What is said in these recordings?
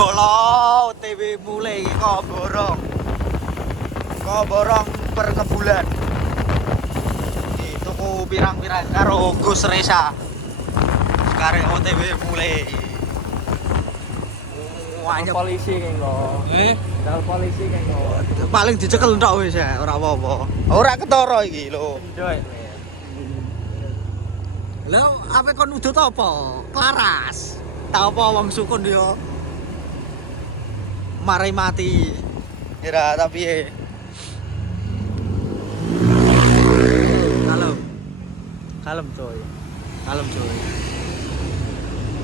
Bolo TV mulai kok borong per kebulan. Tuku pirang-pirang karo Gus Resa. Karek OTW mulai. Wanya polisi kayak nggak? Dal polisi kayak nggak? Paling dicekel tok wis ya, ora apa-apa. Ora ketara iki lho. Joy. Lho, ape kon udut apa? Klaras. Tak apa wong sukun yo. Marai mati. Kira tapi kalem. Kalem coy. Kalem coy.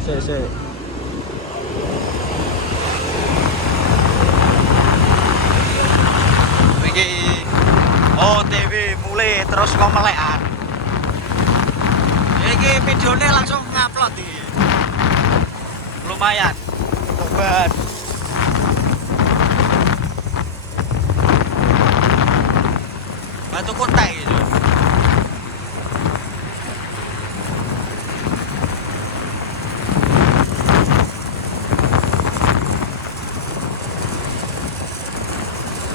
Se. Iki OTW mulai terus ngomelekan. Iki videonya langsung ngupload iki. Lumayan. Coba. Batu kontak itu.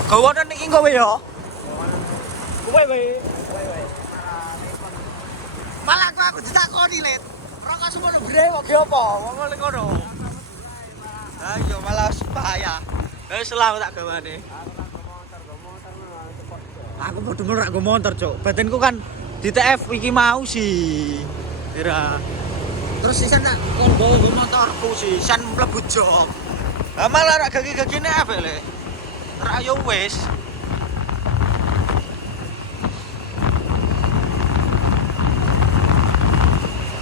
Kawanan iki kowe yo. Kowe wae. Malah aku ditakoni, Lit. Rokok semono bre kok ge apa? Wong ngene ngono. Ha iya malah bahaya. Wis lah tak gawane. Aku bener rak go motor, Cuk. Batinku kan di TF iki mau sih. Kira. Terus sisan tak kon go motorku sih, sisan mlebu jog. Lah malah rak gagi-gagine ape, Le. Rak yo wis.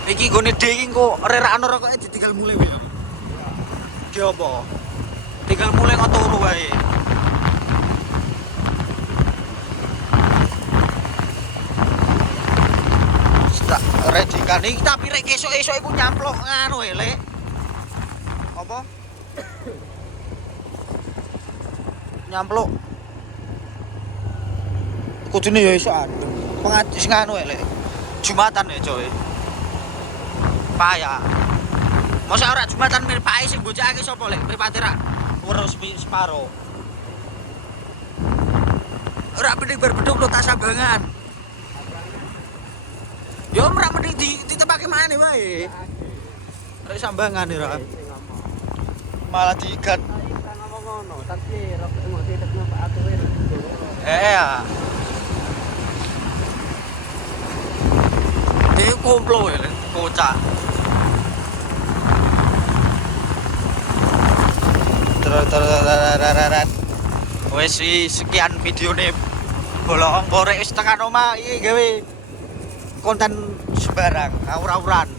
Iki gone dhek iki kok rerakno rokoke ditinggal mulai wae. Ki apa? Tinggal mulai kok turu wae. Tak rejikan iki tapi rek esuk-esuk iku nyamplok ngono e, Lek. Apa? Nyamplok. Kudune ya esukan. Pengaji sing anu e, Lek. Jumatan ya, coy. Payah. Masa ora Jumatan mirpae sing bocahake sapa, Lek? Mripate rak urus separo. Ora mending berbeduk lo tak sambangan. Yo ora mending ditepake maneh wae. Rek sambangan ora. Malah diikat. Ngomong ngono, tapi rokok mau ditekno Pak Atuwir. Ya. Dia komplo ya, kocak. Wes sekian video nih. Bolong korek wis tekan omah iki gawe konten sembarang, awur-awuran.